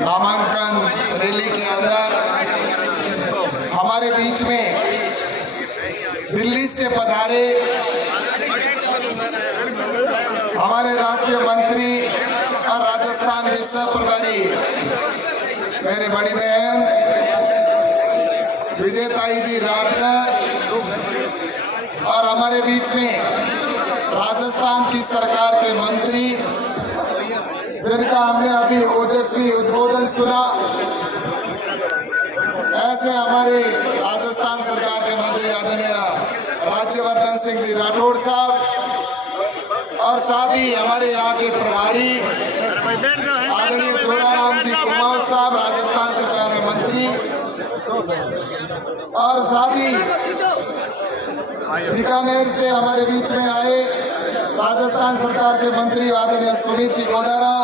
नामांकन रैली के अंदर हमारे बीच में दिल्ली से पधारे हमारे राष्ट्रीय मंत्री और राजस्थान के सह प्रभारी मेरे बड़ी बहन विजयताई जी राठकर और हमारे बीच में राजस्थान की सरकार के मंत्री जिनका हमने अभी ओजस्वी उद्बोधन सुना, ऐसे हमारे राजस्थान सरकार के मंत्री आदरणीय राज्यवर्धन सिंह जी राठौड़ साहब और साथ ही हमारे यहाँ के प्रभारी आदरणीय जोराराम जी कुमार साहब राजस्थान सरकार के मंत्री और साथ ही बीकानेर से हमारे बीच में आए राजस्थान सरकार के मंत्री आदरणीय सुमित जी गोदारा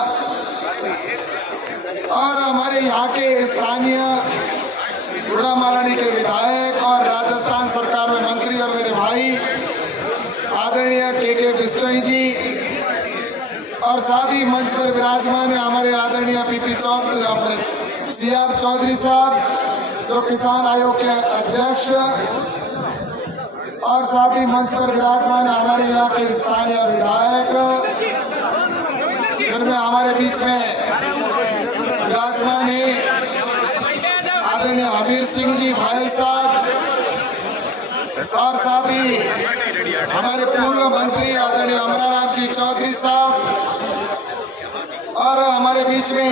और हमारे यहाँ के स्थानीय गुड़ामारानी के विधायक और राजस्थान सरकार में मंत्री और मेरे भाई आदरणीय के बिश्नोई जी और साथ ही मंच पर विराजमान है हमारे आदरणीय पीपी चौधरी अपने सीआर चौधरी साहब जो किसान आयोग के अध्यक्ष और साथ ही मंच पर विराजमान है हमारे यहाँ के स्थानीय विधायक जिनमें हमारे बीच में विराजमान है आदरणीय हमीर सिंह जी भाई साहब और साथ ही हमारे पूर्व मंत्री आदरणीय अमराराम जी चौधरी साहब और हमारे बीच में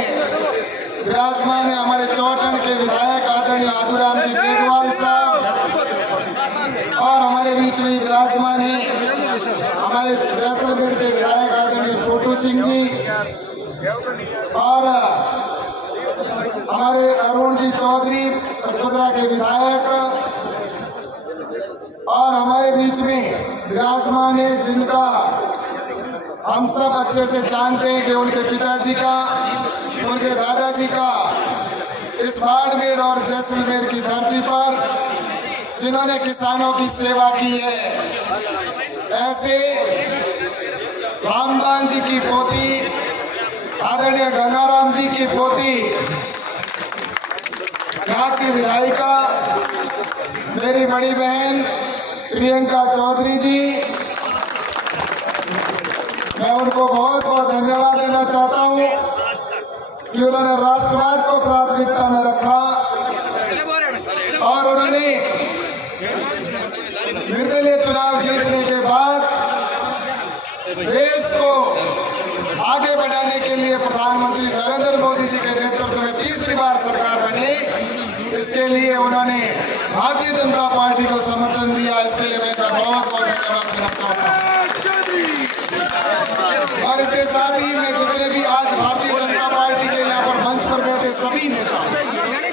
विराजमान है हमारे चौटन के विधायक आदरणीय आदूराम जी मेघवाल साहब और हमारे बीच में विराजमान है हमारे जैसलमेर के विधायक आदरणीय छोटू सिंह जी और हमारे अरुण जी चौधरी पचपदरा के विधायक और हमारे बीच में विराजमान है जिनका हम सब अच्छे से जानते हैं कि उनके पिताजी का उनके दादाजी का इस बाड़मेर और जैसलमेर की धरती पर जिन्होंने किसानों की सेवा की है, ऐसे रामदान जी की पोती आदरणीय गंगाराम जी की पोती यहाँ की विधायिका मेरी बड़ी बहन प्रियंका चौधरी जी, मैं उनको बहुत बहुत धन्यवाद देना चाहता हूँ कि उन्होंने राष्ट्रवाद को प्राथमिकता में रखा और उन्होंने निर्दलीय चुनाव जीतने के बाद देश को आगे बढ़ाने के लिए प्रधानमंत्री नरेंद्र मोदी जी के नेतृत्व में तीसरी बार सरकार बनी। इसके लिए उन्होंने भारतीय जनता पार्टी को समर्थन दिया, इसके लिए मैं बहुत बहुत धन्यवाद देना चाहता हूँ। और इसके साथ ही मैं जितने भी आज भारतीय जनता पार्टी के यहाँ पर मंच पर बैठे सभी नेता,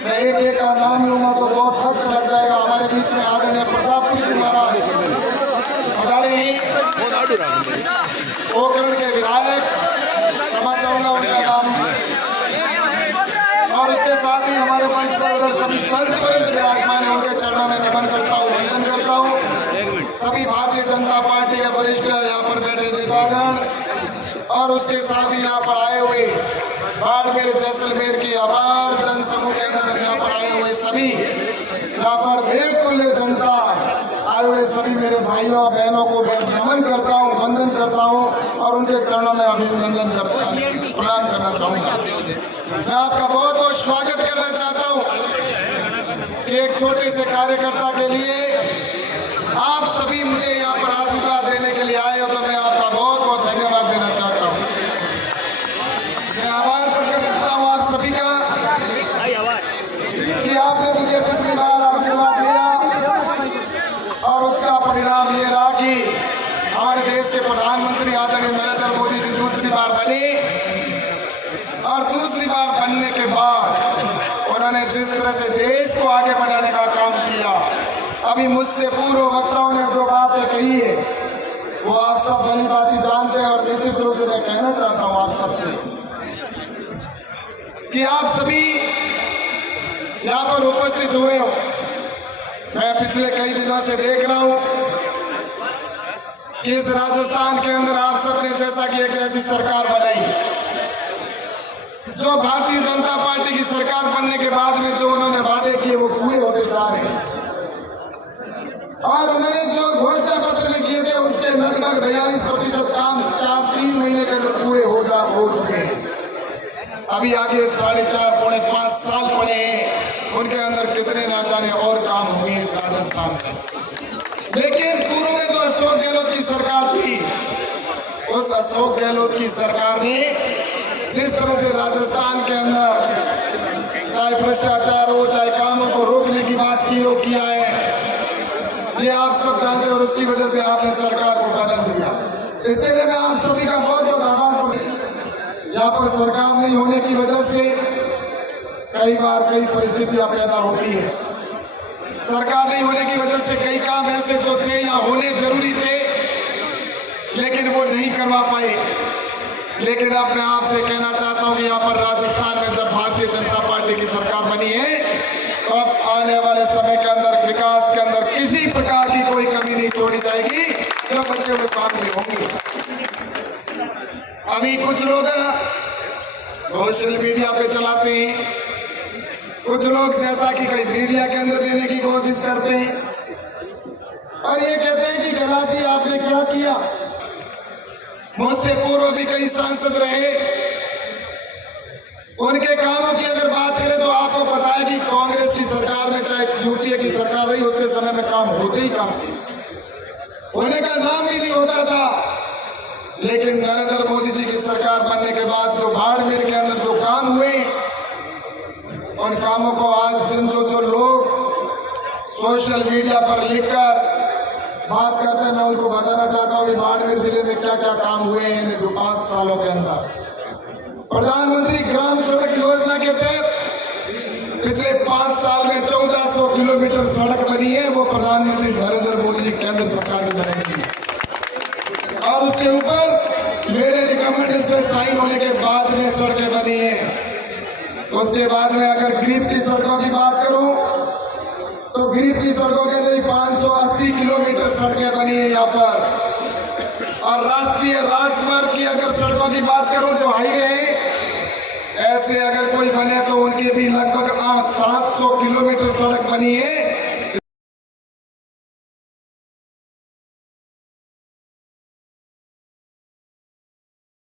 मैं एक एक का नाम लूंगा तो बहुत वक्त लग जाएगा। हमारे बीच में आदरणीय प्रतापपुर जी महाराज बता रहे हैं, पोखरण के विधायक क्षमा चाहूंगा उनका नाम, और उसके साथ ही हमारे मंच पर उधर सभी संत वृंद विराजमान है, उनके चरणों में नमन करता हूँ, वंदन करता हूँ। सभी भारतीय जनता पार्टी के वरिष्ठ यहाँ पर बैठे नेतागण और उसके साथ ही यहाँ पर आए हुए बाड़मेर जैसलमेर की आभार जनसमूह के अंदर यहाँ पर आए हुए सभी यहाँ पर बिल्कुल जनता आए हुए सभी मेरे भाइयों बहनों को नमन करता हूँ, वंदन करता हूँ और उनके चरणों में अभिनंदन करता हूँ, प्रणाम करना चाहूँगा। मैं आपका बहुत बहुत स्वागत करना चाहता हूँ कि एक छोटे से कार्यकर्ता के लिए आप सभी मुझे यहाँ पर आशीर्वाद देने के लिए आए हो, तो मैं आपका बहुत बहुत धन्यवाद देना चाहता हूँ। मैं आभार प्रकट करता हूँ आप सभी का कि आपने मुझे पिछली बार आशीर्वाद दिया और उसका परिणाम ये रहा कि हमारे देश के प्रधानमंत्री आदरणीय नरेंद्र मोदी जी दूसरी बार बने और दूसरी बार बनने के बाद उन्होंने जिस तरह से देश को आगे बढ़ाने का काम किया, अभी मुझसे पूर्व वक्ताओं ने जो बातें कही है वो आप सब भली भांति जानते हैं और निश्चित रूप से मैं कहना चाहता हूँ आप सबसे कि आप सभी यहाँ पर उपस्थित हुए हो। मैं पिछले कई दिनों से देख रहा हूँ कि इस राजस्थान के अंदर आप सबने जैसा कि एक ऐसी सरकार बनाई जो भारतीय जनता पार्टी की सरकार बनने के बाद में जो उन्होंने वादे किए वो पूरे होते जा रहे हैं और उन्होंने जो घोषणा पत्र में किए थे उससे लगभग 42% काम 4-3 महीने के अंदर पूरे हो चुके हैं। अभी आगे 4.5 पौने 5 साल पड़े हैं, उनके अंदर कितने ना जाने और काम होंगे इस राजस्थान में। लेकिन पूर्व में जो अशोक गहलोत की सरकार थी, उस अशोक गहलोत की सरकार ने जिस तरह से राजस्थान के अंदर चाहे भ्रष्टाचार हो चाहे कामों को रोकने की बात की हो किया है, ये आप सब जानते हैं और उसकी वजह से आपने सरकार को बदल दिया। इसलिए मैं आप सभी का बहुत बहुत आभार करता। यहाँ पर सरकार नहीं होने की वजह से कई बार कई परिस्थितियां पैदा होती है। सरकार नहीं होने की वजह से कई काम ऐसे जो थे या होने जरूरी थे लेकिन वो नहीं करवा पाए। लेकिन अब मैं आपसे कहना चाहता हूं कि यहाँ पर राजस्थान में जब भारतीय जनता पार्टी की सरकार बनी है तो अब आने वाले समय के अंदर विकास के अंदर किसी प्रकार की कोई कमी नहीं छोड़ी जाएगी जो बचे हुए काम में होंगे। अभी कुछ लोग सोशल मीडिया पे चलाते हैं, कुछ लोग जैसा कि कई मीडिया के अंदर देने की कोशिश करते हैं और ये कहते हैं कि गहलोत जी आपने क्या किया। मुझसे पूर्व भी कई सांसद रहे, उनके कामों की अगर बात करें तो आपको पता है कि कांग्रेस की सरकार में चाहे यूपीए की सरकार रही उसके समय में काम होते ही काम थे, होने का नाम भी नहीं होता था। लेकिन नरेंद्र मोदी जी की सरकार बनने के बाद जो बाड़मेर के अंदर जो काम हुए उन कामों को आज जो लोग सोशल मीडिया पर लिखकर बात करते हैं मैं उनको बताना चाहता हूँ कि बाड़मेर जिले में क्या क्या काम हुए हैं इन 5 सालों के अंदर। प्रधानमंत्री ग्राम सड़क योजना के तहत पिछले 5 साल में 1400 किलोमीटर सड़क बनी है, वो प्रधानमंत्री नरेंद्र मोदी जी केंद्र सरकार ने बनाई और उसके ऊपर मेरे रिकमेंडेशन से साइन होने के बाद में सड़कें बनी है। उसके बाद में अगर गरीब की सड़कों की बात करूं तो गरीब की सड़कों के अंदर 580 किलोमीटर सड़कें बनी है यहाँ पर। और राष्ट्रीय राजमार्ग की अगर सड़कों की बात करूं जो हाईवे है ऐसे अगर कोई बने तो उनके भी लगभग 700 किलोमीटर सड़क बनी है